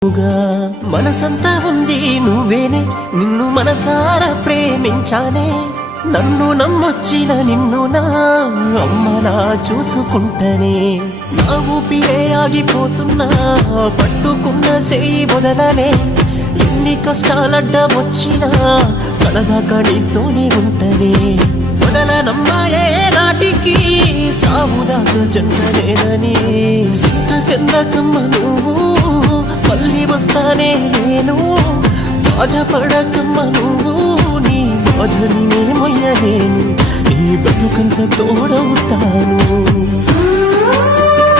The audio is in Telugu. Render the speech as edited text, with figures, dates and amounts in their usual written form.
మనసంతా ఉంది నువ్వేనే, నిన్ను మనసారా ప్రేమించానే. నన్ను నమ్మొచ్చిన నిన్ను నా అమ్మలా చూసుకుంటనే. నా ఊపిరే ఆగిపోతున్నా, పట్టుకున్న సేయి వదలనే. ఎన్ని కష్టాలడ్డమొచ్చినా కలదాకా నీతోనే ఉంటనే. వదలనమ్మాయే నాటికి సావుదాకా జంటలేనని. సింత సెందకమ్మ నువ్వు, మళ్ళీ వస్తానే నేను. బాధపడకమ్మ నువ్వు, నీ బాధని నే మొయ్యలేను. నీ బతుకంత తోడవుతాను.